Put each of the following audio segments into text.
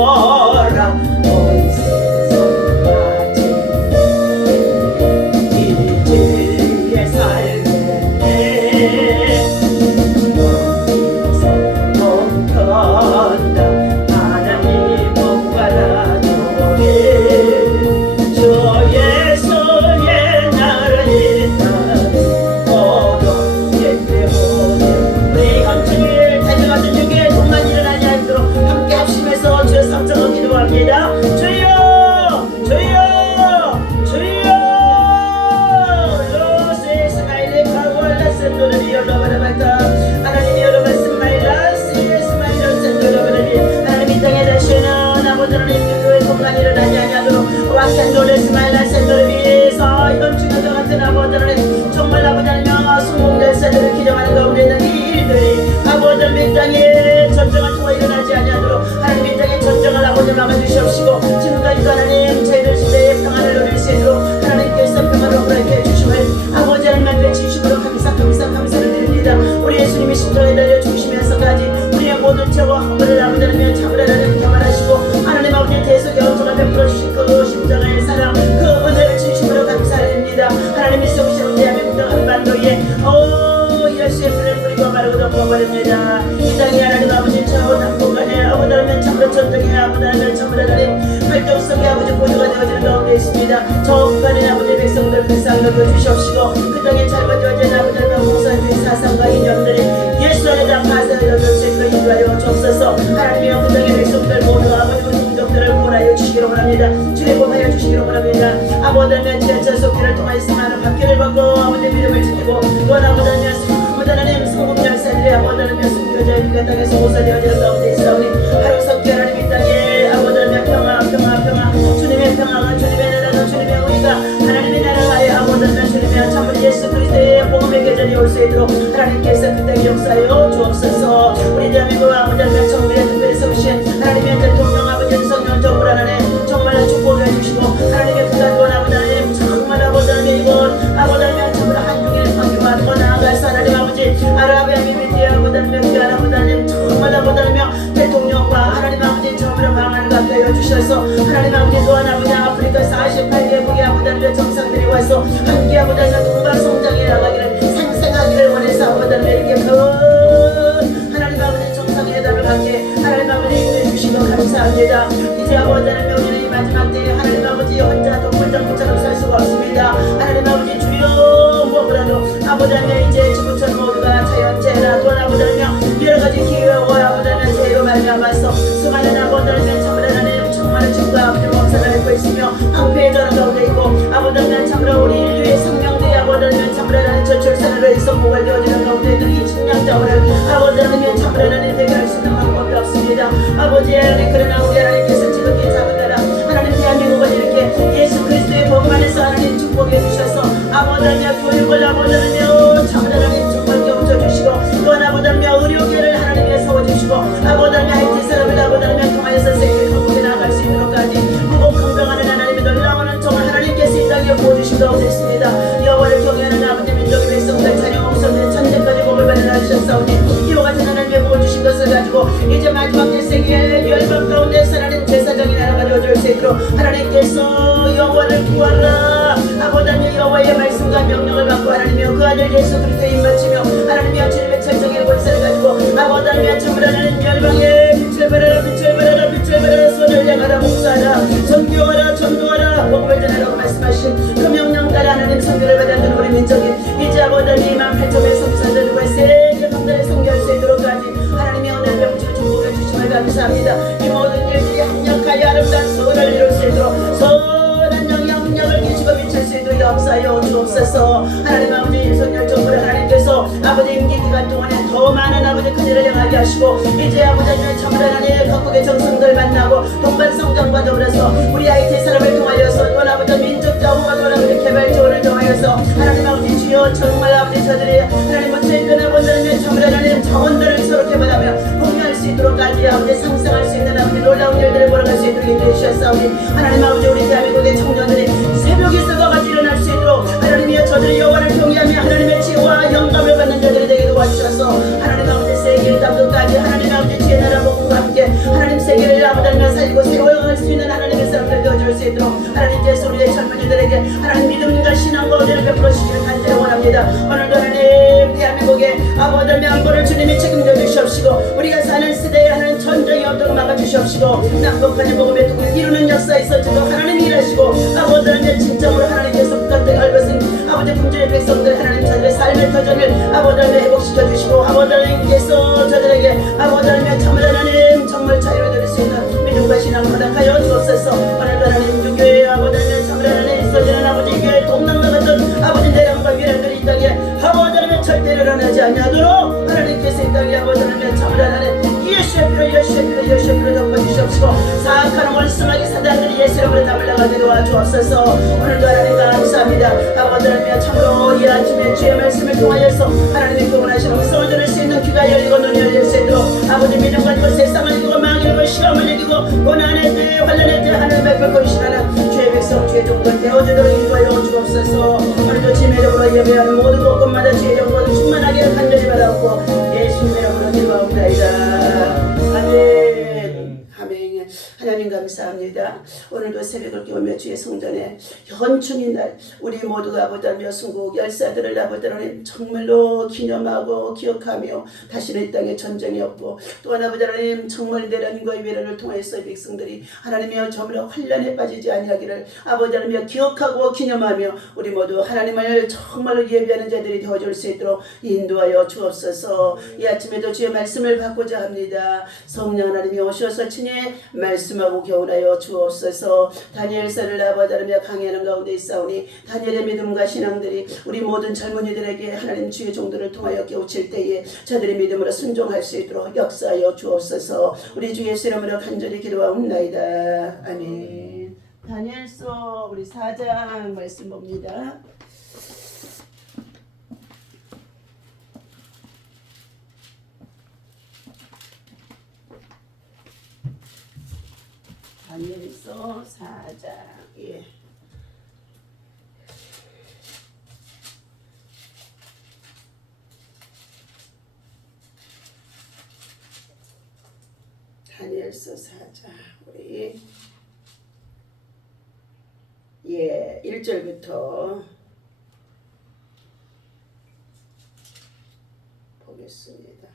거라 온 세상 가진 이제에 살겠네 너서 동편다 하나님 복바라도리 주 예수의 나를 인하리 모든 예배 오늘 우리 형제를 다녀가던 중에 동안 일어나지 않도록 함께 합심해서 주의 성령을 기도합니다. 주여 주여 주여 로세 스마일레 카고알라 센도르리 열로바라바타 하나님이 여러분 스마일라 스마일라 센도르바라리 하나님 이 땅에 다시는 아버지 하나님 교회 동안 일어나지 않도록 와켄도레 스마일라 센도르비에서 이번 주년과 같은 아버지 하나님 정말 아버지 하나님 성공 열사들을 기정하는 가운데 있는 이 일들이 아버지 하나님 이 땅에 전쟁을 통해 일어나지 않도록 하나님 이 땅에 전쟁을 아버지 막아주시옵시고 지금까지도 하나님 저희들 시대에 평안을 누릴 수 있도록 하나님께서 평안을 허락해 주심을 아버지 하나님 외치시므로 감사를 드립니다. 우리 예수님이 십자가에 달려 죽으시면서까지 우리의 모든 죄와 허물을 아버지 하나님 참으라는 겸하시고 하나님 아버지 대속 영성을 베풀어 주신 그 십자가의 사랑 그 은혜를 주심으로 감사드립니다. 하나님이 세우신 대한민국 한반도에 예수의 피를 뿌리고 바르고 덮어버립니다. 이 땅에 하나님 아버지 차원 한복간에 아버지 하나님 참으로 전쟁에 아버지 하나님 참으로 하나님 활동성의 아버지 보조가 되어지는 가운데 있습니다. 저 북한의 아버지 백성들 불쌍히 여겨주시옵시고 그 땅에 잘못되어진 아버지 하나님 공산주의 사상과 이념들이 예수 안에다 파산을 여길 수 있도록 인도하여 주옵소서. 하나님이여 그 땅의 백성들 모두 아버지 우리 동족들을 구원하여 주시기로 원합니다. 주의 복하여 주시기로 원합니다. 아버지 하나님 지하철 속기를 통하여 많은 박해를 받고 아버지 믿음을 지키고 또한 아버지 하나님 성공 열사들이 아버지 하나님 순교자의 피가 땅에서 모사되어지는 가운데 있사오니 하루 석기 하나님 이 땅에 아버지 하나님 평화 주님의 평화가 주님의 나라가 주님의 의가 하나님의 나라에 아버지 하나님 주님의 참으로 예수 그리스도의 복음의 계절이 올 수 있도록 하나님께서 그 땅에 역사하여 주옵소서. 우리 대한민국 아버지 하나님 정부에 특별히 세우신 하나님의 대통령 아버지 윤석열 정부 하나님 정말로 축복해 주시고 하나님의 그간도원 아버지 하나님 정말 아버지 하나님 이번 아버지 하나님 참으로 한중일 관계와 더 나아가서 하나님 아버지 아라비아 미미티 아버지 하나님 귀한 아버지 하나님 정말 아버지 하나님 대통령과 하나님 아버지 정말 방안을 갖게 하여 주셔서 하나님 아버지 또한 아버지 아프리카 48개국의 아버지 하나님 정상들이 와서 함께 아버지 하나님 동방 성장해 나가기를 상생하기를 원해서 아버지 하나님 이렇게 큰 하나님 아버지 정상회담을 갖게 하나님 아버지 인도해 주시고 감사합니다. 이제 아버지 하나님 우리는 이 마지막 때에 하나님 아버지 혼자 동물장구처럼 살 수가 없습니다. 하나님 아버지 주여 뭐라도 아버지 하나님 이제 지구촌 모두가 자연재해나 또한 아버지 하나님 여러가지 기회와 아버지 하나님 재해로 말미암아서 수많은 아버지 하나님 참으로 하나님 정말 주가 아버지 목사를 알고 있으며 황폐의 전화 가운데 있고 아버지 하나님 참으로 우리 인류의 생명들이 아버지 하나님 참으로 하나님 저출산으로 해서 고갈되어지는 가운데 있는 이 측량자원을 아버지 하나님 참으로 하나님 해결할 수 있는 방법이 없습니다. 아버지 하나님 그러나 우리 하나님께서 지극히 작은 나라 하나님 대한민국을 이렇게 예수 그리스도의 복음 안에서 하나님 축복해 주셔서 아버지 하나님 교육을 아버지 하나님 참으로 하나님 정말 겹쳐 주시고 또한 아버지 하나님 의료계를 하나님께 세워주시고 아버지 하나님 IT 사람을 아버지 하나님 통하여서 세계를 극복해 나갈 수 있도록까지 무복 건강하는 하나님의 놀라운 정말 하나님께서 이 땅에 보여주신 가운데 있습니다. 여호와를 경외하는 아버지 민족의 백성들 자녀 목성들의 천대까지 복을 받으라 하셨사오니 이와 같은 하나님의 복을 주신 것을 가지고 이제 마지막 세계의 열방 가운데서 하나님 제사장이 나라가 되어줄 수 있도록 하나님께서 여호와를 구하라 아버지 하나님 여호와의 말씀과 명령을 받고 하나님이여 그 아들 예수 그리스도의 입맞추며 하나님이여 주님의 천정의 권세를 가지고 아버지 하나님이여 참으로 하나님 열방에 빛을 발하라 손을 향하라 목사하라 전도하라 복음을 전하라고 말씀하신 그 명령 따라 하나님 선교를 받았던 우리 민족이 이제 아버지 하나님 18,000의 성사들과 세계 강단에 선교할 수 있도록까지 하나님의 은혜를 베푸시고 축복해 주심을 감사합니다. 이 모든 일들이 합력하여 아름다운 소원을 이룰 수 있도록 선한 영향력을 끼치고 비칠 수 있도록 역사하여 주옵소서. 하나님 아버지 윤석열 정부를 하나님께서 아버지 임기 기간 동안에 더 많은 아버지 큰일을 행하게 하시고 이제 아버지 하나님 참으로 하나님 각국의 정성들 만나고 동반 성장과 더불어서 우리 IT 사람을 통하여서 또 아버지 민족 자원과 또 아버지 개발 지원을 통하여서 하나님 아버지 주여 정말 아버지 저들이 하나님 어쨌든 아버지 하나님 참으로 하나님 자원들을 서로 개발하며 공유할 수 있도록까지 아버지 상승할 수 있는 아버지 놀라운 일들을 벌어갈 수 있도록 인도해 주셨사오니 하나님 아버지 우리 대한민국의 청년들이 새벽에 썩어 같이 일어날 수 있도록 하나님이여 저들이 여호와를 경외하며 하나님의 지혜와 영감을 받는 자들이 되게 도와주셔서 하나님 아버지 세계의 담도까지 하나님 아버지 지혜 나라 복음과 함께 하나님 세계를 아버지 하나님 살리고 세워갈 수 있는 하나님의 사람들 되어줄 수 있도록 하나님께서 우리의 젊은이들에게 하나님 믿음과 신앙과 은혜를 베풀어 주시길 간절히 원합니다. 오늘도 하나님 대한민국에 아버지 명분을 주님이 책임져 주시옵시고 우리가 사는 시대에 하나님 전쟁이 없도록 막아주시옵시고 남북한의 복음의 통을 이루는 역사에 있어서도 하나님이 일하시고 아버지 하나님 진정으로 하나님께서 북한등을 앓은 아버지 품질의 백성들 하나님 저들의 삶의 터전을 아버지 하나님 회복시켜 주시고 아버지 하나님께서 저들에게 아버지 하나님 참으로 하나님 정말 자유를 드릴 수 있는 믿음과 신앙을 허락하여 주옵소서. 오늘도 하나님 주교회 아버지 하나님 참으로 하나님 있어지는 아버지 교회 동남과 같은 아버지 내랑과 위랑들이 이 땅에 아버지 하나님 절대로 일어나지 아니하도록 하나님께서 이 땅에 아버지 하나님 참으로 하나님 예수의 피로 덮어주시옵시고 사악한 원수마귀 사단들이 예수 이름으로 다 물러가게 도와주옵소서. 오늘도 하나님 감사합니다. 아버지 하나님 참으로 이 아침에 주의 말씀을 통하여서 하나님의 교훈하신 음성을 들을 수 있는 귀가 열리고 눈이 열릴 수 있도록 아버지 믿음과 또 세상을 이기고 마귀를 시험을 이기고 고난의 때에 환난의 때에 하늘을 베풀고 계시는 주의 백성 주의 종들 되어주도록 인도하여 주옵소서. 오늘도 주의 이름으로 예배하는 모든 곳곳마다 주의 영광을 충만하게 간절히 바라옵고 예수님의 이름으로 기도하옵나이다. 아멘. 아멘. 하나님 감사합니다. 오늘도 새벽을 깨우며 주의 성전에 현충인 날 우리 모두가 아버지며 순국 열사들을 아버지는 정말로 기념하고 기억하며 다시는 이 땅에 전쟁이 없고 또한 아버지 하나님 정말 내란과 위례를 통해서 백성들이 하나님이여 저물어 환란에 빠지지 아니하기를 아버지 하나님이여 기억하고 기념하며 우리 모두 하나님을 정말로 예배하는 자들이 되어줄 수 있도록 인도하여 주옵소서. 이 아침에도 주의 말씀을 받고자 합니다. 성령 하나님이 오셔서 친히 말씀하고 교훈하여 주옵소서. 다니엘서를 아버지 하나님이여 강해하는 가운데 있사오니 다니엘의 믿음과 신앙들이 우리 모든 젊은이들에게 하나님 주의 종들을 통하여 깨우칠 때에 저들의 믿음으로 순종할 수 있도록 역사하여 주옵소서. 우리 주 예수 이름으로 간절히 기도하옵나이다. 아멘. 다니엘서 우리 4장 말씀 봅니다. 다니엘서 4장 예. 다니엘서 4장 우리 1절부터 보겠습니다.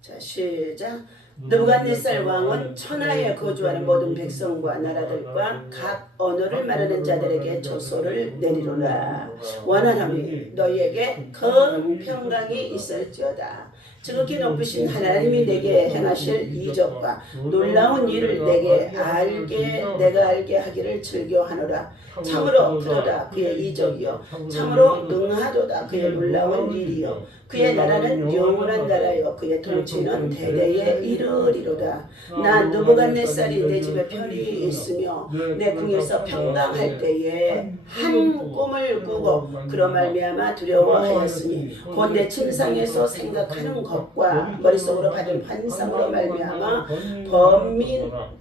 자, 시작. 느부갓네살 왕은 천하에 거주하는 모든 백성과 나라들과 각 언어를 말하는 자들에게 조소를 내리노라. 원하노니 너희에게 큰 평강이 있을지어다. 지극히 높으신 하나님이 내게 행하실 이적과 놀라운 일을 내가 알게 하기를 즐겨하노라. 참으로 그도다 그의 이적이요 참으로 능하도다 그의 놀라운 일이요 그의 나라는 영원한 나라요 그의 통치는 대대에 이르리로다. 나 느부갓네살이 내 집에 편히 있으며 내 궁에서 평강할 때에 한 꿈을 꾸고 그로 말미암아 두려워하였으니 곧 내 침상에서 생각하는 것과 머릿속으로 받은 환상으로 말미암아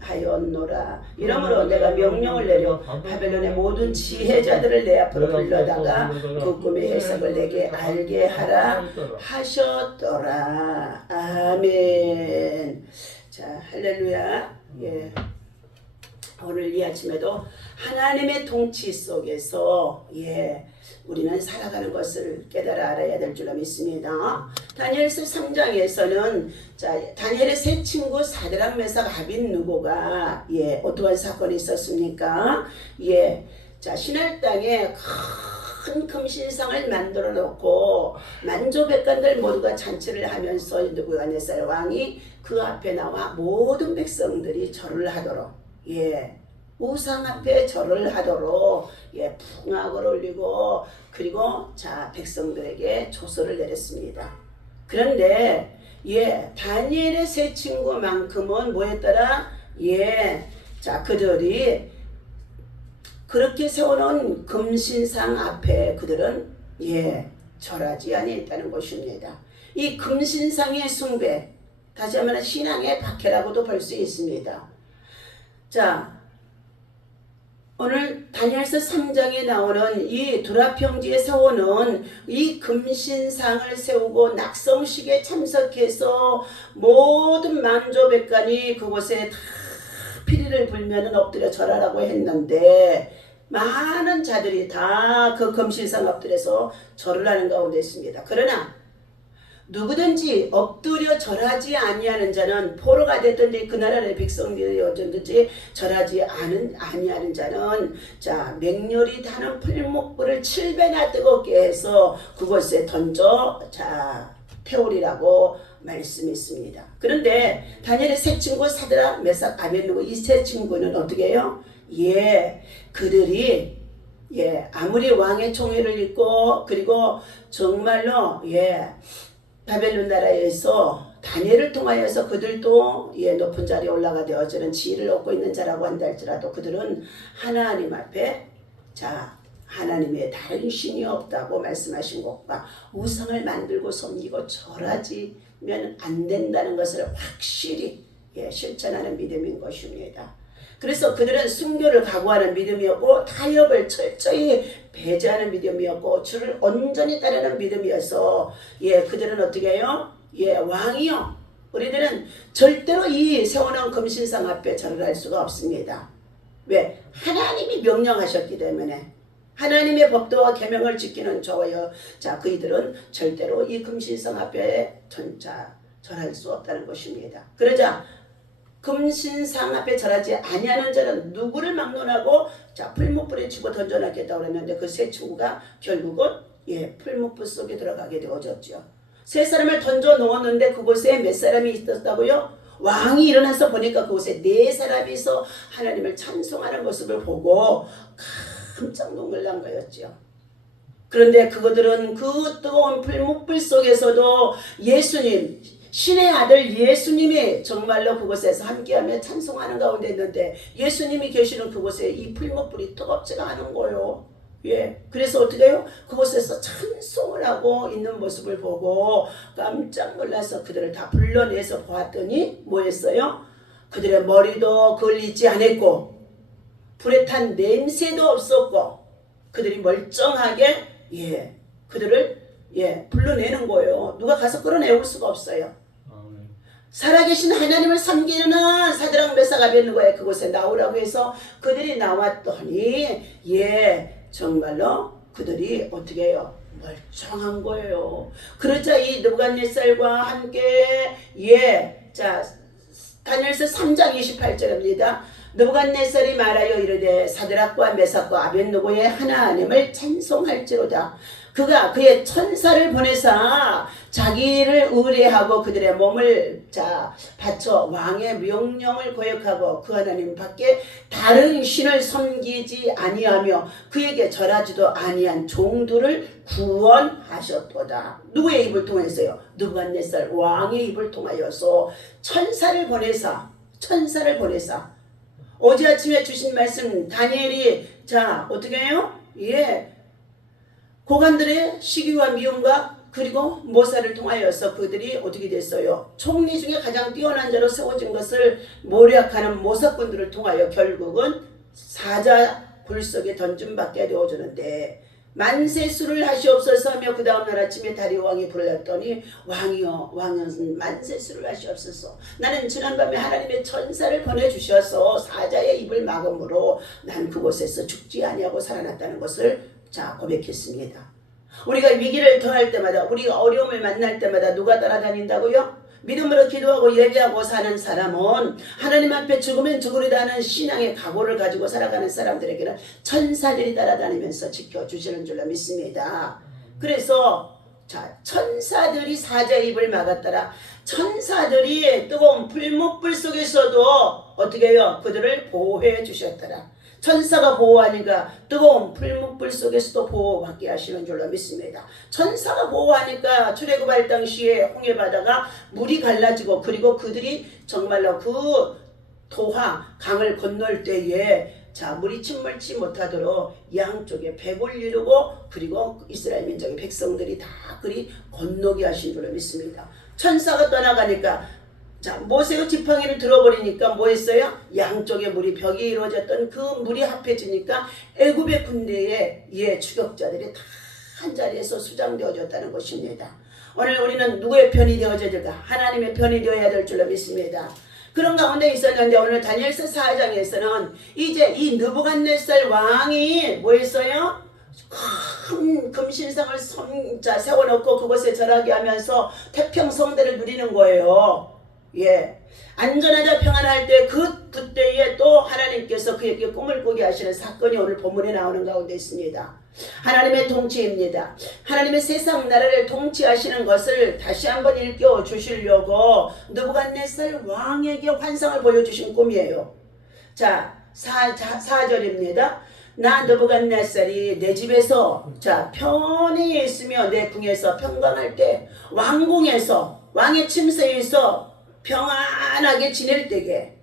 번민하였노라. 이러므로 내가 명령을 내려 바벨론의 모든 지혜자들을 내 앞으로 불러다가 그 꿈의 해석을 내게 알게 하라 하셨더라. 아멘. 자, 할렐루야. 예. 오늘 이 아침에도 하나님의 통치 속에서 우리는 살아가는 것을 깨달아 알아야 될 줄로 믿습니다. 다니엘서 3장에서는 다니엘의 세 친구 사드락 메삭 아벳느고가 어떠한 사건이 있었습니까? 자, 신할 땅에 큰 금신상을 만들어 놓고 만조백관들 모두가 잔치를 하면서 느부갓네살 왕이 그 앞에 나와 모든 백성들이 절을 하도록 우상 앞에 절을 하도록 풍악을 올리고 그리고 자 백성들에게 조서를 내렸습니다. 그런데 다니엘의 세 친구만큼은 뭐였더라? 자 그들이 그렇게 세워놓은 금신상 앞에 그들은 절하지 아니했다는 것입니다. 이 금신상의 숭배, 다시 한번 신앙의 박해라고도 볼 수 있습니다. 자, 오늘 다니엘서 3장에 나오는 이 두라평지에 세우는 이 금신상을 세우고 낙성식에 참석해서 모든 만조백관이 그곳에 다 피리를 불면은 엎드려 절하라고 했는데 많은 자들이 다 그 금신상 엎드려서 절을 하는 가운데 있습니다. 그러나 누구든지 엎드려 절하지 아니하는 자는 포로가 됐든지 그 나라의 백성들이 어쩐든지 절하지 아니하는 자는 자 맹렬히 타는 풀목불을 7배나 뜨겁게 해서 그곳에 던져 자 태우리라고 말씀했습니다. 그런데 다니엘의 세 친구 사드락 메삭 아벳느고 이 세 친구는 어떻게 해요? 그들이 아무리 왕의 총애를 입고 그리고 정말로 바벨론 나라에서 다니엘을 통하여서 그들도 높은 자리에 올라가 되어지는 지위를 얻고 있는 자라고 한다 할지라도 그들은 하나님 앞에 자 하나님의 다른 신이 없다고 말씀하신 것과 우상을 만들고 섬기고 절하지면 안 된다는 것을 확실히 실천하는 믿음인 것입니다. 그래서 그들은 순교를 각오하는 믿음이었고 타협을 철저히 배제하는 믿음이었고 주를 온전히 따르는 믿음이어서 그들은 어떻게 해요? 왕이요. 우리들은 절대로 이 세워놓은 금신상 앞에 절을 할 수가 없습니다. 왜? 하나님이 명령하셨기 때문에 하나님의 법도와 계명을 지키는 저와요. 자 그이들은 절대로 이 금신상 앞에 절할 수 없다는 것입니다. 그러자 금신상 앞에 절하지 아니하는 자는 누구를 막론하고 자 풀무불에 치고 던져놨겠다고 그랬는데 그 세 친구가 결국은 풀무불 속에 들어가게 되어졌죠. 세 사람을 던져 놓았는데 그곳에 몇 사람이 있었다고요? 왕이 일어나서 보니까 그곳에 네 사람이 있어 하나님을 찬송하는 모습을 보고 깜짝 놀란 거였죠. 그런데 그들은 그 뜨거운 풀무불 속에서도 예수님 신의 아들 예수님이 정말로 그곳에서 함께하며 찬송하는 가운데 있는데 예수님이 계시는 그곳에 이 풀무불이 뜨겁지가 않은 거예요. 그래서 어떻게 해요? 그곳에서 찬송을 하고 있는 모습을 보고 깜짝 놀라서 그들을 다 불러내서 보았더니 뭐였어요? 그들의 머리도 걸리지 않았고 불에 탄 냄새도 없었고 그들이 멀쩡하게 그들을 불러내는 거예요. 누가 가서 끌어내올 수가 없어요. 살아계신 하나님을 섬기는 사드락 메삭 아벳느고의 그곳에 나오라고 해서 그들이 나왔더니 정말로 그들이 어떻게 해요? 멀쩡한 거예요. 그러자 이 느부갓네살과 함께 자 다니엘서 3장 28절입니다. 느부갓네살이 말하여 이르되 사드락과 메삭과 아벳느고의 하나님을 찬송할지로다. 그가 그의 천사를 보내사 자기를 의뢰하고 그들의 몸을 바쳐 왕의 명령을 거역하고 그 하나님 밖에 다른 신을 섬기지 아니하며 그에게 절하지도 아니한 종들을 구원하셨도다. 누구의 입을 통해서요? 느부갓네살 왕의 입을 통하여서 천사를 보내사 어제 아침에 주신 말씀 다니엘이 어떻게 해요? 고관들의 시기와 미움과 그리고 모사를 통하여서 그들이 어떻게 됐어요? 총리 중에 가장 뛰어난 자로 세워진 것을 모략하는 모사꾼들을 통하여 결국은 사자 굴 속에 던짐받게 되어주는데 만세수를 하시옵소서 하며 그 다음날 아침에 다리오 왕이 불렀더니 왕이여 왕은 만세수를 하시옵소서. 나는 지난밤에 하나님의 천사를 보내주셔서 사자의 입을 막음으로 난 그곳에서 죽지 아니하고 살아났다는 것을 고백했습니다. 우리가 위기를 더할 때마다 우리가 어려움을 만날 때마다 누가 따라다닌다고요? 믿음으로 기도하고 예배하고 사는 사람은 하나님 앞에 죽으면 죽으리라는 신앙의 각오를 가지고 살아가는 사람들에게는 천사들이 따라다니면서 지켜주시는 줄로 믿습니다. 그래서 천사들이 사자의 입을 막았더라. 천사들이 뜨거운 풀무불 속에서도 어떻게 해요? 그들을 보호해 주셨더라. 천사가 보호하니까 뜨거운 풀무불 속에서도 보호받게 하시는 줄로 믿습니다. 천사가 보호하니까 출애굽할 당시에 홍해바다가 물이 갈라지고 그리고 그들이 정말로 그 도하 강을 건널 때에 물이 침몰치 못하도록 양쪽에 백을 이루고 그리고 이스라엘 민족의 백성들이 다 그리 건너게 하신 줄로 믿습니다. 천사가 떠나가니까 자, 모세의 지팡이를 들어버리니까 뭐 했어요? 양쪽에 물이 벽이 이루어졌던 그 물이 합해지니까 애굽의 군대에 추격자들이 다 한 자리에서 수장되어졌다는 것입니다. 오늘 우리는 누구의 편이 되어져야 될까? 하나님의 편이 되어야 될 줄로 믿습니다. 그런 가운데 있었는데 오늘 다니엘서 4장에서는 이제 이 느부갓네살 왕이 뭐 했어요? 큰 금신상을 세워놓고 그곳에 절하게 하면서 태평성대를 누리는 거예요. 예, 안전하자 평안할 때 그때에 또 하나님께서 그에게 꿈을 꾸게 하시는 사건이 오늘 본문에 나오는 가운데 있습니다. 하나님의 통치입니다. 하나님의 세상 나라를 통치하시는 것을 다시 한번 일깨워 주시려고 느부갓네살 왕에게 환상을 보여주신 꿈이에요. 자, 4절입니다. 나 느부갓네살이 내 집에서 편히 있으며 내 궁에서 평강할 때 왕궁에서 왕의 침소에서 평안하게 지낼 때게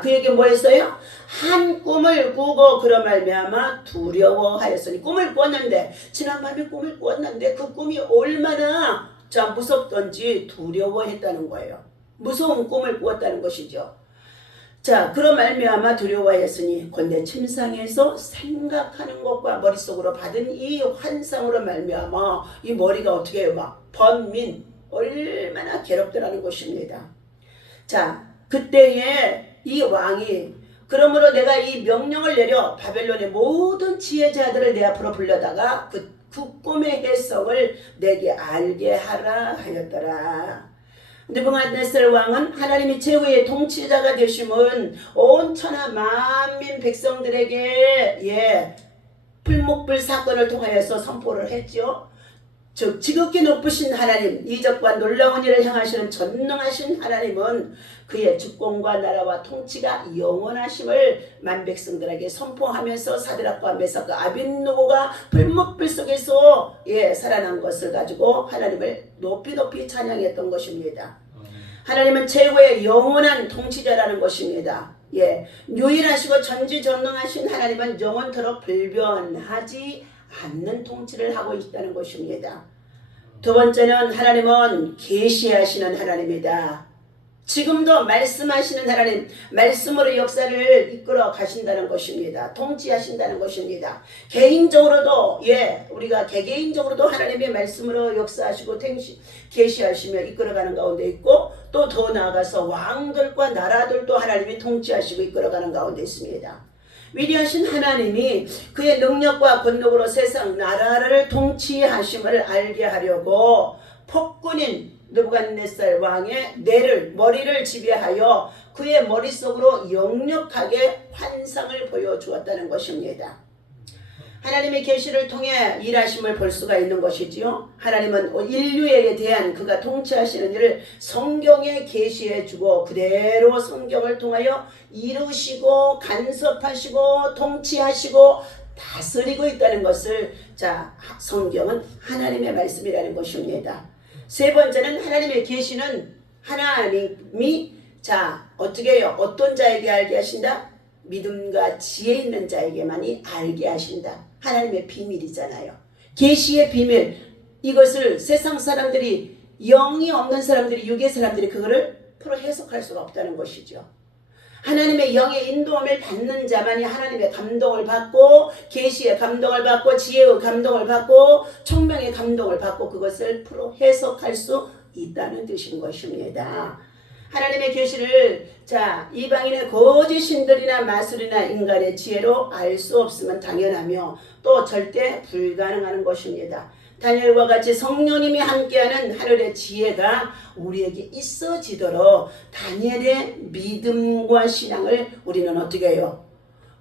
그에게 뭐 했어요? 한 꿈을 꾸고 그런 말미암아 두려워하였으니 꿈을 꿨는데 지난밤에 꿈을 꿨는데 그 꿈이 얼마나 무섭던지 두려워했다는 거예요. 무서운 꿈을 꾸었다는 것이죠. 그런 말미암아 두려워하였으니 곧 내 침상에서 생각하는 것과 머릿속으로 받은 이 환상으로 말미암아 이 머리가 어떻게 해요? 막 번민 얼마나 괴롭더라는 것입니다. 그때에 이 왕이 그러므로 내가 이 명령을 내려 바벨론의 모든 지혜자들을 내 앞으로 불러다가 그 꿈의 해석을 내게 알게 하라 하였더라. 느부갓네살 왕은 하나님이 최후의 통치자가 되심은 온 천하 만민 백성들에게 불목불 사건을 통하여서 선포를 했죠. 즉 지극히 높으신 하나님, 이적과 놀라운 일을 행하시는 전능하신 하나님은 그의 주권과 나라와 통치가 영원하심을 만백성들에게 선포하면서 사드락과 메삭과 아벳느고가 불목불 속에서 살아난 것을 가지고 하나님을 높이 찬양했던 것입니다. 하나님은 최고의 영원한 통치자라는 것입니다. 유일하시고 전지전능하신 하나님은 영원토록 불변하지 않는 통치를 하고 있다는 것입니다. 두 번째는 하나님은 계시하시는 하나님이다. 지금도 말씀하시는 하나님, 말씀으로 역사를 이끌어 가신다는 것입니다. 통치하신다는 것입니다. 개인적으로도 우리가 개개인적으로도 하나님의 말씀으로 역사하시고 계시하시며 이끌어가는 가운데 있고 또 더 나아가서 왕들과 나라들도 하나님이 통치하시고 이끌어가는 가운데 있습니다. 위대하신 하나님이 그의 능력과 권능으로 세상 나라를 통치하심을 알게 하려고 폭군인 느부갓네살 왕의 머리를 지배하여 그의 머릿속으로 역력하게 환상을 보여주었다는 것입니다. 하나님의 계시를 통해 일하심을 볼 수가 있는 것이지요. 하나님은 인류에 대한 그가 통치하시는 일을 성경에 계시해 주고 그대로 성경을 통하여 이루시고 간섭하시고 통치하시고 다스리고 있다는 것을 성경은 하나님의 말씀이라는 것입니다. 세 번째는 하나님의 계시는 하나님이 어떻게 해요? 어떤 자에게 알게 하신다? 믿음과 지혜 있는 자에게만이 알게 하신다. 하나님의 비밀이잖아요. 계시의 비밀, 이것을 세상 사람들이, 영이 없는 사람들이, 육의 사람들이 그거를 풀어 해석할 수가 없다는 것이죠. 하나님의 영의 인도함을 받는 자만이 하나님의 감동을 받고 계시의 감동을 받고 지혜의 감동을 받고 총명의 감동을 받고 그것을 풀어 해석할 수 있다는 뜻인 것입니다. 하나님의 계시를 이방인의 거짓 신들이나 마술이나 인간의 지혜로 알 수 없으면 당연하며 또 절대 불가능한 것입니다. 다니엘과 같이 성령님이 함께하는 하늘의 지혜가 우리에게 있어지도록 다니엘의 믿음과 신앙을 우리는 어떻게 해요?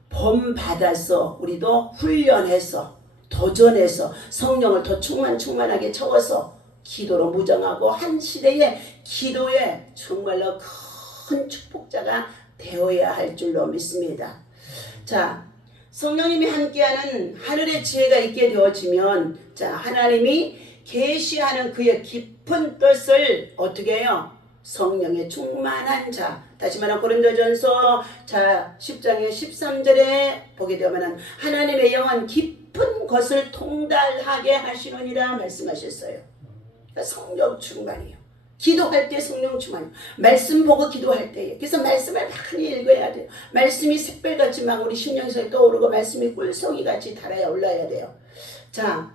본받아서 우리도 훈련해서 도전해서 성령을 더 충만하게 채워서 기도로 무장하고 한 시대의 기도에 정말로 큰 축복자가 되어야 할 줄로 믿습니다. 성령님이 함께하는 하늘의 지혜가 있게 되어지면 하나님이 계시하는 그의 깊은 뜻을 어떻게 해요? 성령의 충만한 자. 다시 말하면 고린도전서 10장의 13절에 보게 되면 하나님의 영은 깊은 것을 통달하게 하시느니라 말씀하셨어요. 성령 충만이요. 기도할 때 성령 충만이요. 말씀 보고 기도할 때에. 그래서 말씀을 많이 읽어야 돼요. 말씀이 샛별같이 막 우리 심령에서 떠오르고 말씀이 꿀송이같이 달아야 올라야 돼요. 자,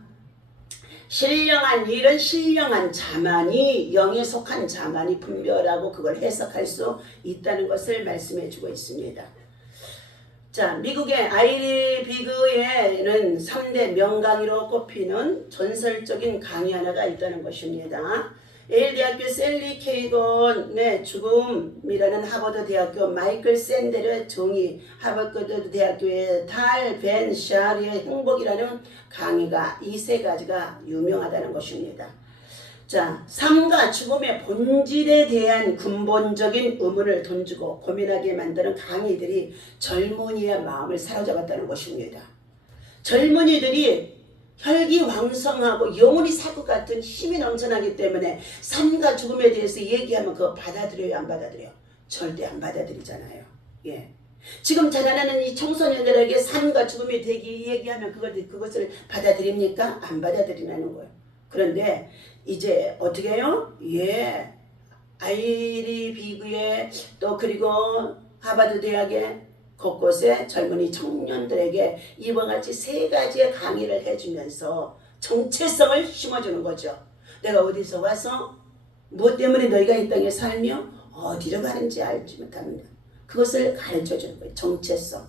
신령한 일은 신령한 자만이 영에 속한 자만이 분별하고 그걸 해석할 수 있다는 것을 말씀해 주고 있습니다. 자, 미국의 아이리 비그에는 3대 명강의로 꼽히는 전설적인 강의 하나가 있다는 것입니다. 예일대학교 셀리 케이건의 죽음이라는 하버드 대학교 마이클 샌델의 정의, 하버드 대학교의 탈 벤 샤리의 행복이라는 강의가 이 세 가지가 유명하다는 것입니다. 자, 삶과 죽음의 본질에 대한 근본적인 의문을 던지고 고민하게 만드는 강의들이 젊은이의 마음을 사로잡았다는 것입니다. 젊은이들이 혈기왕성하고 영혼이 살 것 같은 힘이 넘쳐나기 때문에 삶과 죽음에 대해서 얘기하면 그거 받아들여요, 안 받아들여요? 절대 안 받아들이잖아요. 예. 지금 자라나는 이 청소년들에게 삶과 죽음에 대해 얘기하면 그것을 받아들입니까? 안 받아들이는 거예요. 그런데 이제 어떻게 해요? 예. 아이리 비그에 또 그리고 하버드 대학에 곳곳에 젊은이 청년들에게 이와 같이 세 가지의 강의를 해주면서 정체성을 심어주는 거죠. 내가 어디서 와서 무엇 때문에 너희가 이 땅에 살며 어디로 가는지 알지 못합니다. 그것을 가르쳐주는 거예요. 정체성.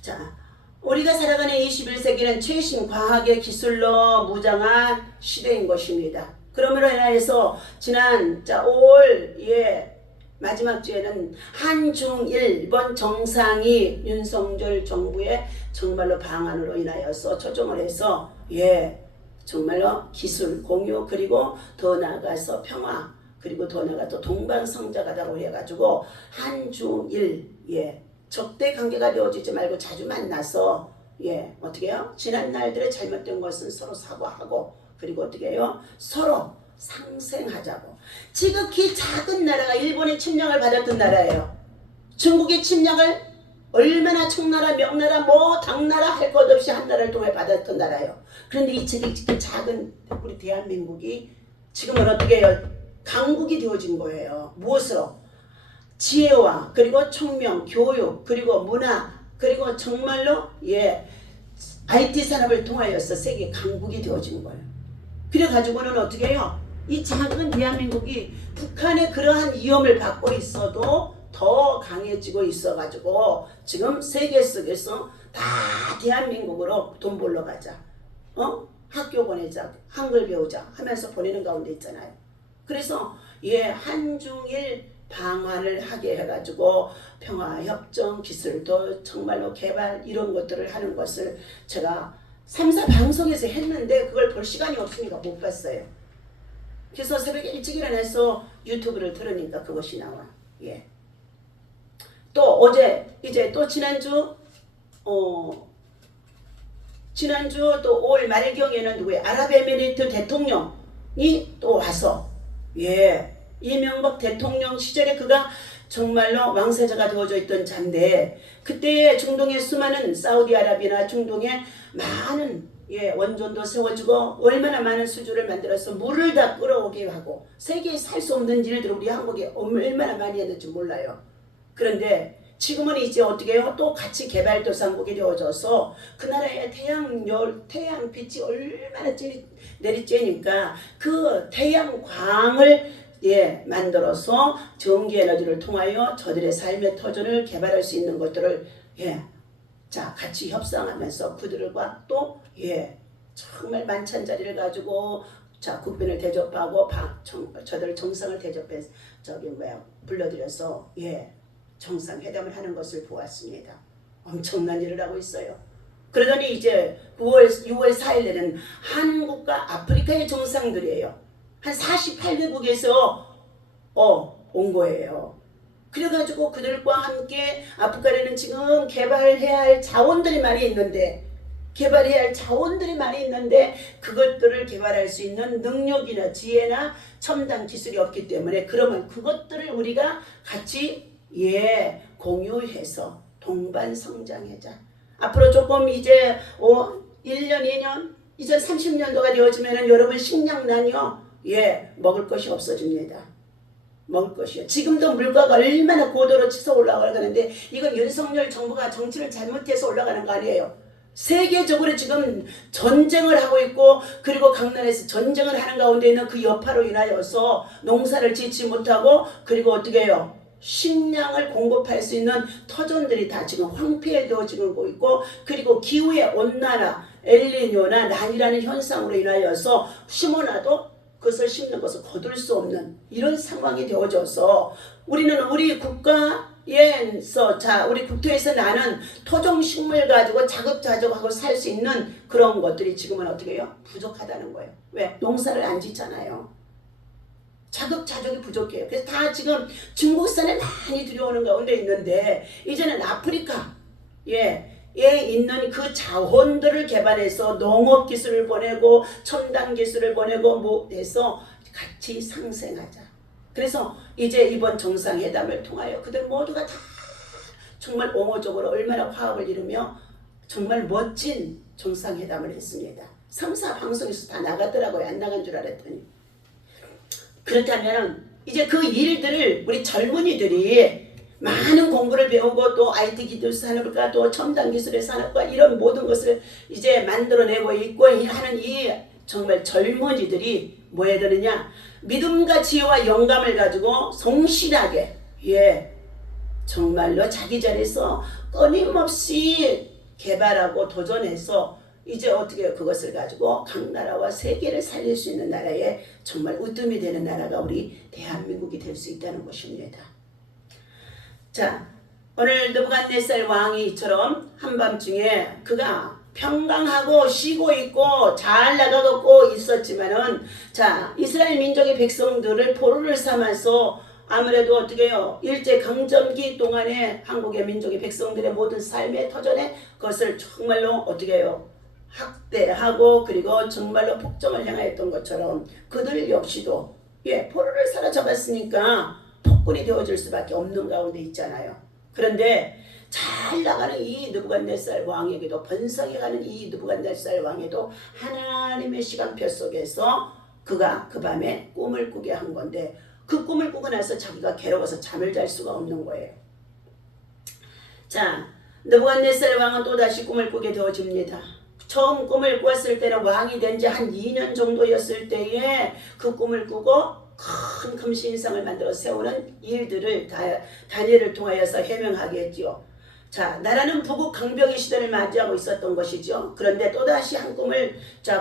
자, 우리가 살아가는 21세기는 최신 과학의 기술로 무장한 시대인 것입니다. 그러므로 인해서 지난 5월 마지막 주에는 한중일 이번 정상이 윤석열 정부의 정말로 방안으로 인하여서 초점을 해서 정말로 기술 공유 그리고 더 나아가서 평화 그리고 더 나아가서 동방성자가다고 해가지고 한중일 적대 관계가 되어지지 말고 자주 만나서 어떻게 해요? 지난 날들의 잘못된 것은 서로 사과하고 그리고 어떻게 해요? 서로 상생하자고. 지극히 작은 나라가 일본의 침략을 받았던 나라예요. 중국의 침략을 얼마나 청나라, 명나라, 당나라 할 것 없이 한 나라를 통해 받았던 나라예요. 그런데 이 지극히 작은 우리 대한민국이 지금은 어떻게 해요? 강국이 되어진 거예요. 무엇으로? 지혜와 그리고 총명, 교육, 그리고 문화, 그리고 정말로 IT 산업을 통하여서 세계 강국이 되어진 거예요. 그래가지고는 어떻게 해요? 이 작은 대한민국이 북한의 그러한 위험을 받고 있어도 더 강해지고 있어가지고 지금 세계 속에서 다 대한민국으로 돈 벌러 가자. 학교 보내자. 한글 배우자 하면서 보내는 가운데 있잖아요. 그래서 한중일 방안을 하게 해가지고 평화협정 기술도 정말로 개발 이런 것들을 하는 것을 제가 3사 방송에서 했는데 그걸 볼 시간이 없으니까 못 봤어요. 그래서 새벽에 일찍 일어나서 유튜브를 들으니까 그것이 나와. 또 어제 이제 또 지난주 또 5월 말경에는 누구예요? 아랍에미리트 대통령이 또 와서 이명박 대통령 시절에 그가 정말로 왕세자가 되어져 있던 자인데 그때 중동의 수많은 사우디아라비아나 중동에 많은 원전도 세워주고 얼마나 많은 수주를 만들어서 물을 다 끌어오게 하고 세계에 살 수 없는 일들을 우리 한국에 얼마나 많이 했는지 몰라요. 그런데 지금은 이제 어떻게 해요? 또 같이 개발도상국이 되어져서 그 나라의 태양빛이 얼마나 내리쬐니까 그 태양광을 만들어서 전기에너지를 통하여 저들의 삶의 터전을 개발할 수 있는 것들을 같이 협상하면서 그들과 또 정말 만찬자리를 가지고 국빈을 대접하고 저들 정상을 대접해서 불러들여서 정상회담을 하는 것을 보았습니다. 엄청난 일을 하고 있어요. 그러더니 이제 6월 4일에는 한국과 아프리카의 정상들이에요. 한 48개국에서 온 거예요. 그래가지고 그들과 함께 아프리카에는 지금 개발해야 할 자원들이 많이 있는데 그것들을 개발할 수 있는 능력이나 지혜나 첨단 기술이 없기 때문에 그러면 그것들을 우리가 같이 공유해서 동반성장하자. 앞으로 조금 이제 1년 2년 이제 30년도가 되어지면은 여러분 식량난이요 예, 먹을 것이 없어집니다. 먹을 것이요. 지금도 물가가 얼마나 고도로 치솟아 올라가는데 이건 윤석열 정부가 정치를 잘못해서 올라가는 거 아니에요. 세계적으로 지금 전쟁을 하고 있고 그리고 강남에서 전쟁을 하는 가운데 있는 그 여파로 인하여서 농사를 짓지 못하고 그리고 어떻게 해요? 식량을 공급할 수 있는 터전들이 다 지금 황폐해지고 있고 그리고 기후의 온난화, 엘니뇨나 난이라는 현상으로 인하여서 심어놔도 그것을 심는 것을 거둘 수 없는 이런 상황이 되어져서 우리는 우리 국가에서 우리 국토에서 나는 토종식물 가지고 자급자족하고 살 수 있는 그런 것들이 지금은 어떻게 해요? 부족하다는 거예요. 왜? 농사를 안 짓잖아요. 자급자족이 부족해요. 그래서 다 지금 중국산에 많이 들여오는 가운데 있는데 이제는 아프리카 에 있는 그 자원들을 개발해서 농업 기술을 보내고 첨단 기술을 보내고 뭐 해서 같이 상생하자. 그래서 이제 이번 정상회담을 통하여 그들 모두가 다 정말 옹호적으로 얼마나 화합을 이루며 정말 멋진 정상회담을 했습니다. 3사 방송에서 다 나가더라고요. 안 나간 줄 알았더니. 그렇다면 이제 그 일들을 우리 젊은이들이 많은 공부를 배우고 또 IT 기술 산업과 또 첨단 기술의 산업과 이런 모든 것을 이제 만들어내고 있고 하는 이 정말 젊은이들이 뭐 해야 되느냐? 믿음과 지혜와 영감을 가지고 성실하게 정말로 자기 자리에서 끊임없이 개발하고 도전해서 이제 어떻게 그것을 가지고 각 나라와 세계를 살릴 수 있는 나라에 정말 으뜸이 되는 나라가 우리 대한민국이 될 수 있다는 것입니다. 자, 오늘 느부갓네살 왕이 이처럼 한밤중에 그가 평강하고 쉬고 있고 잘 나가고 있었지만은 자 이스라엘 민족의 백성들을 포로를 삼아서 아무래도 어떻게 해요? 일제강점기 동안에 한국의 민족의 백성들의 모든 삶의 터전에 그것을 정말로 어떻게 해요? 학대하고 그리고 정말로 폭정을 향하였던 것처럼 그들 역시도 포로를 사로잡았으니까 폭군이 되어줄 수밖에 없는 가운데 있잖아요. 그런데 잘 나가는 이 느부갓네살 왕에게도 번성해가는 이 느부갓네살 왕에도 하나님의 시간표 속에서 그가 그 밤에 꿈을 꾸게 한 건데 그 꿈을 꾸고 나서 자기가 괴로워서 잠을 잘 수가 없는 거예요. 자, 느부갓네살 왕은 또다시 꿈을 꾸게 되어집니다. 처음 꿈을 꾸었을 때는 왕이 된 지 한 2년 정도였을 때에 그 꿈을 꾸고 큰 금신상을 만들어 세우는 일들을 다니엘을 통하여서 해명하게 했지요. 자, 나라는 부국 강병의 시대를 맞이하고 있었던 것이죠. 그런데 또다시 한 꿈을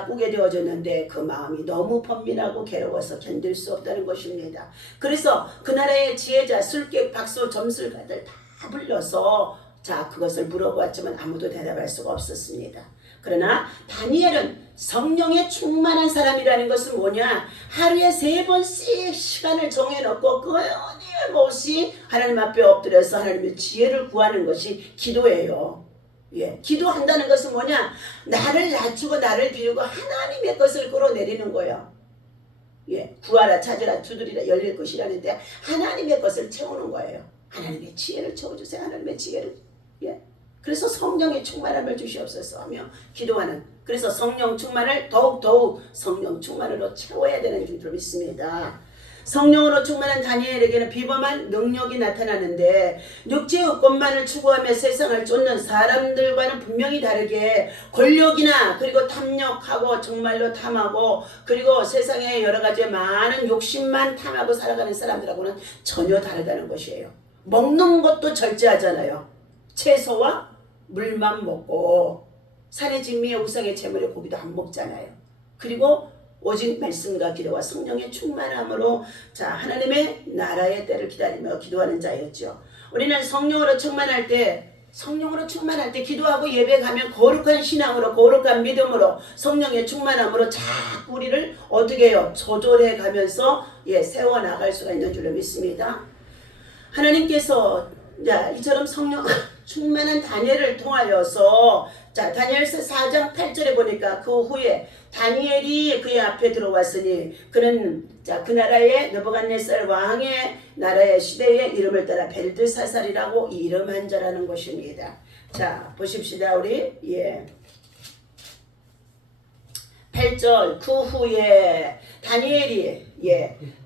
꾸게 되어졌는데 그 마음이 너무 번민하고 괴로워서 견딜 수 없다는 것입니다. 그래서 그 나라의 지혜자, 술객, 박수, 점술가들 다 불러서 그것을 물어보았지만 아무도 대답할 수가 없었습니다. 그러나 다니엘은 성령에 충만한 사람이라는 것은 뭐냐? 하루에 3번씩 시간을 정해놓고 끊임없이 하나님 앞에 엎드려서 하나님의 지혜를 구하는 것이 기도예요. 기도한다는 것은 뭐냐? 나를 낮추고 나를 비우고 하나님의 것을 끌어내리는 거예요. 구하라 찾으라 두드리라 열릴 것이라는데 하나님의 것을 채우는 거예요. 하나님의 지혜를 채워주세요. 하나님의 지혜를. 그래서 성령의 충만함을 주시옵소서 하며 기도하는 그래서 성령 충만을 더욱 성령 충만으로 채워야 되는 줄 믿습니다. 성령으로 충만한 다니엘에게는 비범한 능력이 나타나는데 육체의 것만을 추구하며 세상을 쫓는 사람들과는 분명히 다르게 권력이나 그리고 탐욕하고 정말로 탐하고 그리고 세상에 여러 가지 많은 욕심만 탐하고 살아가는 사람들하고는 전혀 다르다는 것이에요. 먹는 것도 절제하잖아요. 채소와 물만 먹고 산의 진미의 우상의 제물의 고기도 안 먹잖아요. 그리고 오직 말씀과 기도와 성령의 충만함으로 하나님의 나라의 때를 기다리며 기도하는 자였죠. 우리는 성령으로 충만할 때 기도하고 예배 가면 거룩한 신앙으로 거룩한 믿음으로 성령의 충만함으로 자꾸 우리를 어떻게 해요? 조절해 가면서 세워나갈 수가 있는 줄로 믿습니다. 하나님께서 이처럼 성령 충만한 다니엘을 통하여서 다니엘서 4장 8절에 보니까 그 후에 다니엘이 그의 앞에 들어왔으니 그는 그 나라의 느부갓네살 왕의 나라의 시대의 이름을 따라 벨드사살이라고 이름한 자라는 것입니다. 자 보십시다 우리 8절 그 후에 다니엘이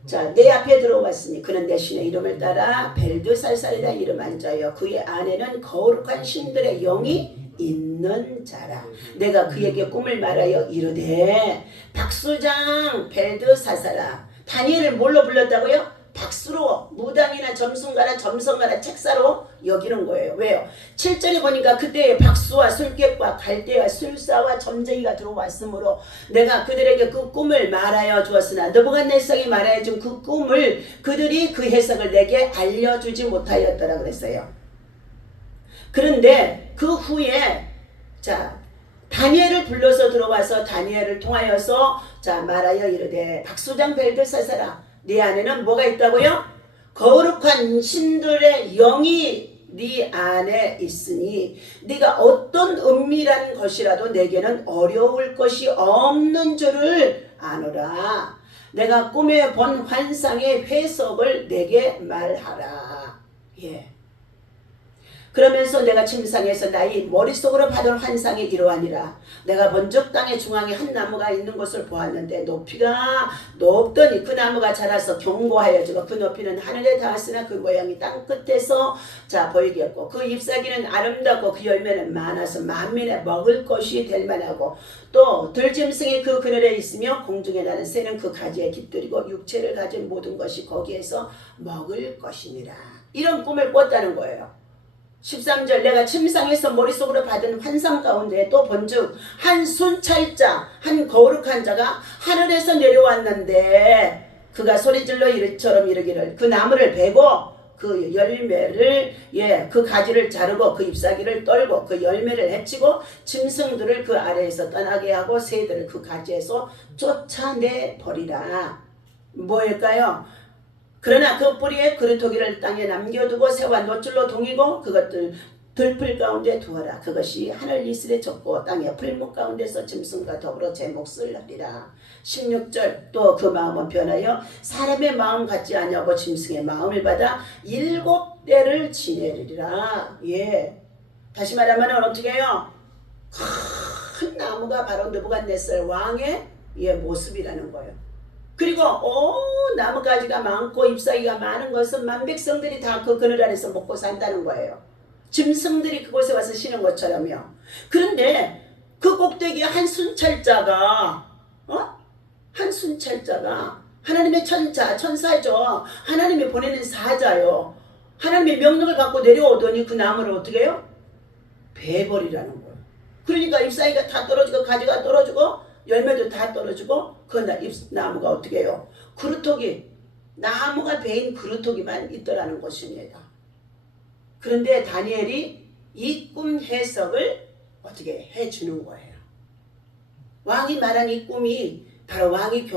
자, 내 앞에 들어왔으니 그는 내 신의 이름을 따라 벨드살살이라 이름한 자여 그의 안에는 거룩한 신들의 영이 있는 자라. 내가 그에게 꿈을 말하여 이르되 박수장 벨드사사라. 다니엘을 뭘로 불렀다고요? 박수로, 무당이나 점순가나 점성가나 책사로 여기는 거예요. 왜요? 7절에 보니까 그때의 박수와 술객과 갈대와 술사와 점쟁이가 들어왔으므로 내가 그들에게 그 꿈을 말하여 주었으나 느부갓네살이 말하여 준 그 꿈을 그들이 그 해석을 내게 알려주지 못하였더라 그랬어요. 그런데 그 후에 자 다니엘을 불러서 들어와서 다니엘을 통하여서 자 말하여 이르되 박수장 벨드사사라 네 안에는 뭐가 있다고요? 거룩한 신들의 영이 네 안에 있으니 네가 어떤 은밀한 것이라도 내게는 어려울 것이 없는 줄을 아노라. 내가 꿈에 본 환상의 해석을 내게 말하라. 그러면서 내가 침상에서 나의 머릿속으로 받은 환상이 이러하니라. 내가 본적 땅의 중앙에 한 나무가 있는 것을 보았는데 높이가 높더니 그 나무가 자라서 견고하여지고 그 높이는 하늘에 닿았으나 그 모양이 땅 끝에서 자 보이겠고 그 잎사귀는 아름답고 그 열매는 많아서 만민의 먹을 것이 될 만하고 또 들짐승이 그 그늘에 있으며 공중에 나는 새는 그 가지에 깃들이고 육체를 가진 모든 것이 거기에서 먹을 것이니라. 이런 꿈을 꿨다는 거예요. 13절 내가 침상에서 머릿속으로 받은 환상 가운데 또 본즉 한 순찰자 한 거룩한 자가 하늘에서 내려왔는데 그가 소리질러 이처럼 이르기를 그 나무를 베고 그 열매를 그 가지를 자르고 그 잎사귀를 떨고 그 열매를 해치고 짐승들을 그 아래에서 떠나게 하고 새들을 그 가지에서 쫓아내 버리라. 뭐일까요? 그러나 그 뿌리에 그루터기를 땅에 남겨두고 새와 노줄로 동이고 그것들 들풀 가운데 두어라. 그것이 하늘 이슬에 젖고 땅의 풀목 가운데서 짐승과 더불어 제 몫을 하리라. 16절 또 그 마음은 변하여 사람의 마음 같지 아니하고 짐승의 마음을 받아 7대를 지내리라. 다시 말하면 어떻게 해요? 큰 나무가 바로 느부갓네살 왕의 모습이라는 거예요. 그리고 나뭇가지가 많고 잎사귀가 많은 것은 만백성들이 다 그 그늘 안에서 먹고 산다는 거예요. 짐승들이 그곳에 와서 쉬는 것처럼요. 그런데 그 꼭대기에 한 순찰자가 하나님의 천사죠. 하나님이 보내는 사자요. 하나님의 명령을 받고 내려오더니 그 나무를 어떻게 해요? 베버리라는 거예요. 그러니까 잎사귀가 다 떨어지고 가지가 떨어지고 열매도 다 떨어지고 그 나무가 어떻게 해요? 그루터기, 나무가 베인 그루터기만 있더라는 것입니다. 그런데 다니엘이 이 꿈 해석을 어떻게 해주는 거예요? 왕이 말한 이 꿈이 바로 왕이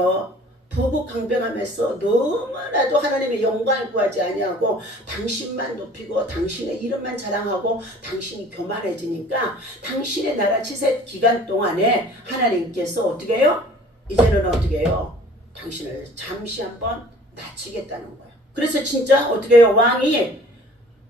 부국강병하면서 너무나도 하나님의 영광을 구하지 아니하고 당신만 높이고 당신의 이름만 자랑하고 당신이 교만해지니까 당신의 나라 치세 기간 동안에 하나님께서 어떻게 해요? 이제는 어떻게 해요? 당신을 잠시 한번 낮추겠다는 거예요. 그래서 진짜 어떻게 해요? 왕이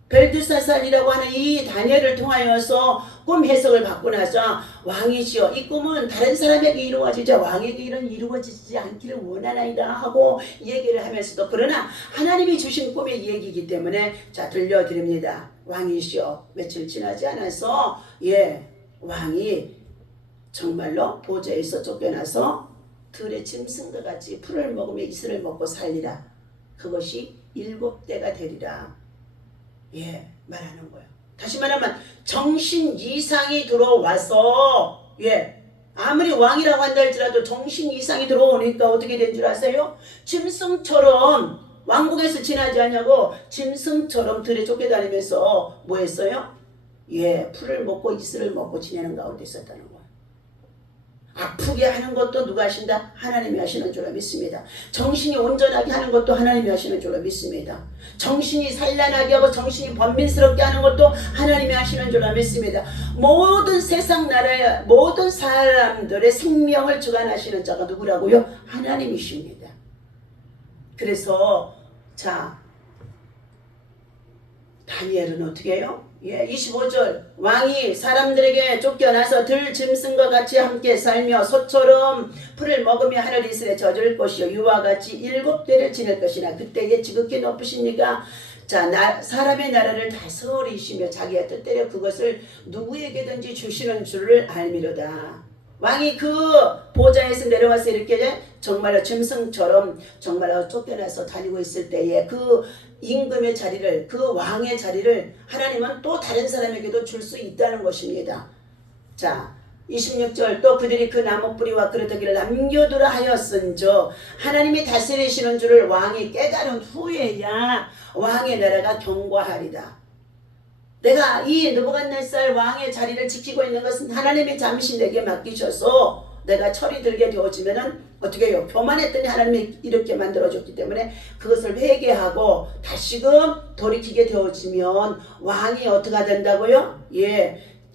벨드사살이라고 하는 이 다니엘을 통하여서 꿈 해석을 받고 나서 왕이시여 이 꿈은 다른 사람에게 이루어지자 왕에게 이루어지지 않기를 원하나이다 하고 얘기를 하면서도 그러나 하나님이 주신 꿈의 얘기이기 때문에 자 들려드립니다. 왕이시여 며칠 지나지 않아서 왕이 정말로 보좌에서 쫓겨나서 들의 짐승과 같이 풀을 먹으며 이슬을 먹고 살리라. 그것이 7대가 되리라. 말하는 거예요. 다시 말하면 정신 이상이 들어와서 아무리 왕이라고 한다 할지라도 정신 이상이 들어오니까 어떻게 된 줄 아세요? 짐승처럼 왕국에서 지나지 않냐고 짐승처럼 들에 쫓겨다니면서 뭐 했어요? 풀을 먹고 이슬을 먹고 지내는 가운데 있었다는 거예요. 아프게 하는 것도 누가 하신다? 하나님이 하시는 줄로 믿습니다. 정신이 온전하게 하는 것도 하나님이 하시는 줄로 믿습니다. 정신이 산란하게 하고 정신이 번민스럽게 하는 것도 하나님이 하시는 줄로 믿습니다. 모든 세상 나라의 모든 사람들의 생명을 주관하시는 자가 누구라고요? 하나님이십니다. 그래서 자 다니엘은 어떻게 해요? 25절 왕이 사람들에게 쫓겨나서 들 짐승과 같이 함께 살며 소처럼 풀을 먹으며 하늘 이슬에 젖을 것이요 유와 같이 7대를 지낼 것이나 그때에 지극히 높으시니까 사람의 나라를 다스리시며 자기의 뜻대로 그것을 누구에게든지 주시는 줄을 알미로다. 왕이 그 보좌에서 내려와서 이렇게 정말로 짐승처럼 정말로 쫓겨나서 다니고 있을 때에 그 임금의 자리를, 그 왕의 자리를 하나님은 또 다른 사람에게도 줄 수 있다는 것입니다. 자, 26절 또 그들이 그 나무 뿌리와 그릇더기를 남겨두라 하였은즉 하나님이 다스리시는 줄을 왕이 깨달은 후에야 왕의 나라가 견고하리다. 내가 이 느부갓네살 왕의 자리를 지키고 있는 것은 하나님이 잠시 내게 맡기셔서 내가 철이 들게 되어지면은 어떻게 해요? 교만했더니 하나님이 이렇게 만들어줬기 때문에 그것을 회개하고 다시금 돌이키게 되어지면 왕이 어떻게 된다고요?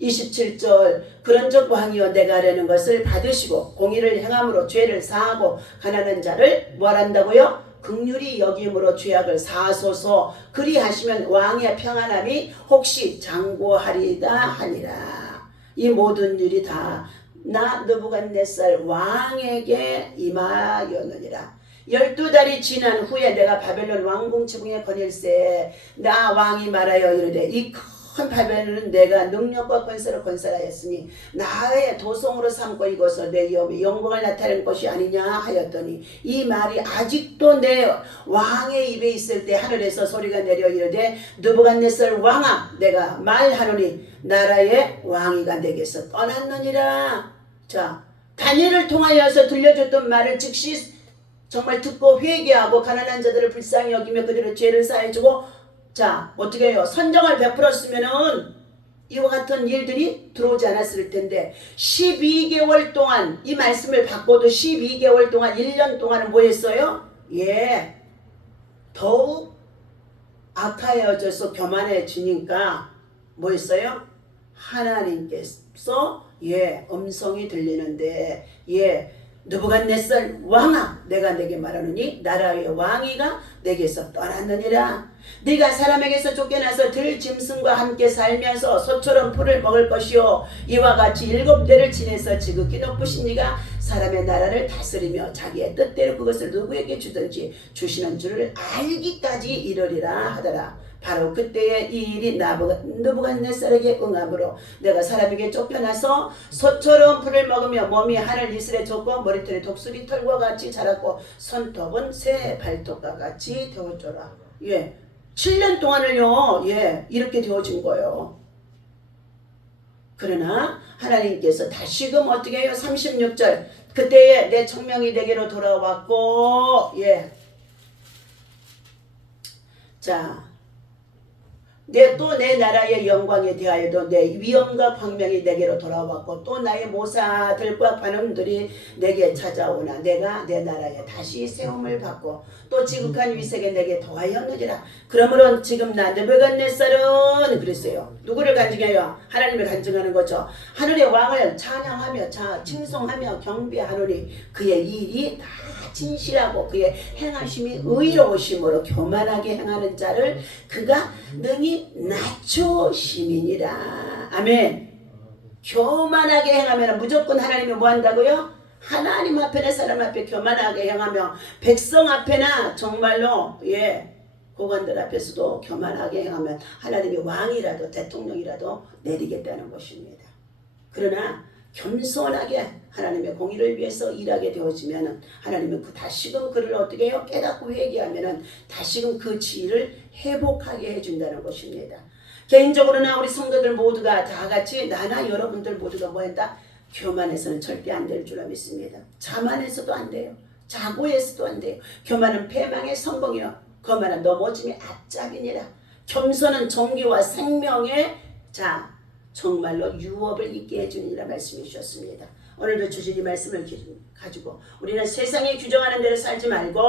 27절 그런즉 왕이여 내가 하려는 것을 받으시고 공의를 행함으로 죄를 사하고 가난한 자를 뭐한다고요? 긍휼히 여김으로 죄악을 사하소서. 그리하시면 왕의 평안함이 혹시 장구하리다 하니라. 이 모든 일이 다 나 느부갓네살 왕에게 임하였느니라. 12달이 지난 후에 내가 바벨론 왕궁 지붕에 거닐세 나 왕이 말하여 이르되 이 큰 바벨론은 내가 능력과 권세로 건설하였으니 나의 도성으로 삼고 이곳을 내 영광을 나타낸 것이 아니냐 하였더니 이 말이 아직도 내 왕의 입에 있을 때 하늘에서 소리가 내려 이르되 느부갓네살 왕아 내가 말하노니 나라의 왕위가 내게서 떠났느니라. 자, 다니엘을 통하여서 들려줬던 말을 즉시 정말 듣고 회개하고 가난한 자들을 불쌍히 여기며 그들의 죄를 사해주고 자 어떻게 해요? 선정을 베풀었으면은 이와 같은 일들이 들어오지 않았을 텐데 12개월 동안 이 말씀을 받고도 12개월 동안 1년 동안은 뭐 했어요? 더욱 악하여져서 교만해지니까 뭐 했어요? 하나님께서 음성이 들리는데 느부갓네살 왕아 내가 내게 말하노니 나라의 왕위가 내게서 떠났느니라. 네가 사람에게서 쫓겨나서 들 짐승과 함께 살면서 소처럼 풀을 먹을 것이요 이와 같이 7대를 지내서 지극히 높으신 네가 사람의 나라를 다스리며 자기의 뜻대로 그것을 누구에게 주든지 주시는 줄을 알기까지 이르리라 하더라. 바로 그때에 이 일이 느부갓네살에게 응함으로 내가 사람에게 쫓겨나서 소처럼 풀을 먹으며 몸이 하늘 이슬에 젖고 머리털이 독수리 털과 같이 자랐고 손톱은 새 발톱과 같이 되었더라. 7년 동안을요 이렇게 되어진 거예요. 그러나 하나님께서 다시금 어떻게 해요? 36절 그때에 내 청명이 내게로 돌아왔고 자 또 내 나라의 영광에 대하여도 내 위엄과 광명이 내게로 돌아왔고 또 나의 모사들과 관원들이 내게 찾아오나 내가 내 나라에 다시 세움을 받고 또 지극한 위색에 내게 더하였느니라. 그러므로 지금 나 느부갓네살은 그랬어요. 누구를 간증해요? 하나님을 간증하는 거죠. 하늘의 왕을 찬양하며 칭송하며 경배하노니 그의 일이 다 진실하고 그의 행하심이 의로우심으로 교만하게 행하는 자를 그가 능히 낮추심이니라. 아멘. 교만하게 행하면 무조건 하나님이 뭐 한다고요? 하나님 앞에나 사람 앞에 교만하게 행하며 백성 앞에나 정말로 고관들 앞에서도 교만하게 행하면 하나님이 왕이라도 대통령이라도 내리겠다는 것입니다. 그러나 겸손하게 하나님의 공의를 위해서 일하게 되어지면 하나님은 다시금 그를 어떻게 해요? 깨닫고 회개하면 다시금 그 지위를 회복하게 해준다는 것입니다. 개인적으로나 우리 성도들 모두가 다 같이 나나 여러분들 모두가 뭐 한다? 교만해서는 절대 안 될 줄 믿습니다. 자만해서도 안 돼요. 자고해서도 안 돼요. 교만은 패망의 선봉이요 거만은 넘어짐의 앞잡이니라. 겸손은 정기와 생명의 정말로 유업을 있게 해주니라 말씀해 주셨습니다. 오늘도 주신 이 말씀을 가지고 우리는 세상이 규정하는 대로 살지 말고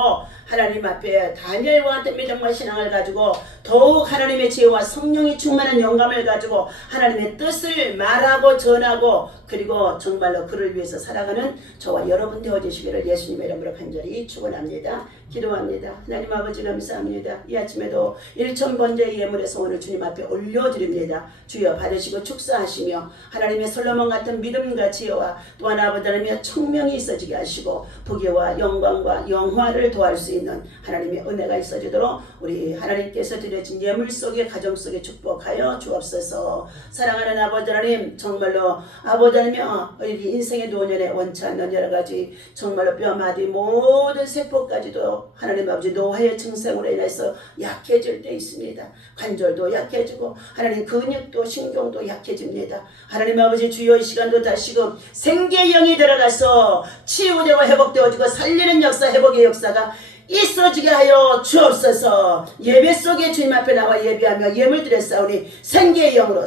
하나님 앞에 다니엘과 같은 믿음과 신앙을 가지고 더욱 하나님의 지혜와 성령이 충만한 영감을 가지고 하나님의 뜻을 말하고 전하고 그리고 정말로 그를 위해서 살아가는 저와 여러분 되어주시기를 예수님의 이름으로 간절히 축원합니다. 기도합니다. 하나님 아버지 감사합니다. 이 아침에도 1,000번째 예물의 소원을 주님 앞에 올려드립니다. 주여 받으시고 축사하시며 하나님의 솔로몬 같은 믿음과 지혜와 또한 아버지 하나님의 청명이 있어지게 하시고 부귀와 영광과 영화를 도할 수 있는 하나님의 은혜가 있어지도록 우리 하나님께서 드려진 예물 속에 가정 속에 축복하여 주옵소서. 사랑하는 아버지 하나님 정말로 아버지 하나님 우리 인생의 노년에 원치 않는 여러 가지 정말로 뼈마디 모든 세포까지도 하나님 아버지 노화의 증상으로 인해서 약해질 때 있습니다. 관절도 약해지고 하나님 근육도 신경도 약해집니다. 하나님 아버지 주여 이 시간도 다시금 생계의 영이 들어가서 치유되고 회복되어지고 살리는 역사 회복의 역사가 있어지게 하여 주옵소서. 예배 속에 주님 앞에 나와 예배하며 예물 드렸사오니 생계의 영으로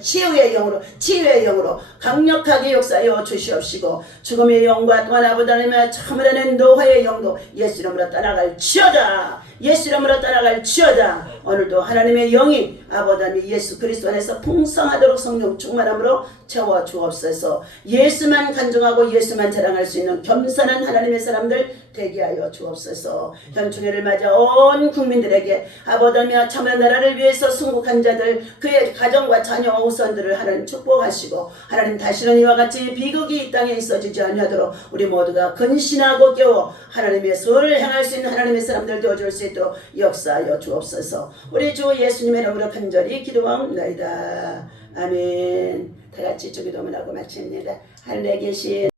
치유의 영으로 강력하게 역사하여 주시옵시고 죽음의 영과 또한 아버지 하나님의 참으라는 노화의 영도 예수 이름으로 떠나갈 치어다. 예수 이름으로 떠나갈 치어다. 오늘도 하나님의 영이 아버지 하나님 예수 그리스도 안에서 풍성하도록 성령 충만함으로 채워 주옵소서. 예수만 간증하고 예수만 자랑할 수 있는 겸손한 하나님의 사람들 되게 하여 주옵소서. 현충일을 맞아 온 국민들에게 아버지 하나님 참된 나라를 위해서 순국한 자들 그의 가정과 자녀와 후손들을 하나님 축복하시고 하나님 다시는 이와 같이 비극이 이 땅에 있어지지 않도록 우리 모두가 근신하고 깨워 하나님의 소를 향할 수 있는 하나님의 사람들 되어줄 수 있도록 역사하여 주옵소서. 우리 주 예수님의 이름으로 간절히 기도하옵나이다. 아멘. 다 같이 주기도문하고 마칩니다. 하늘에 계신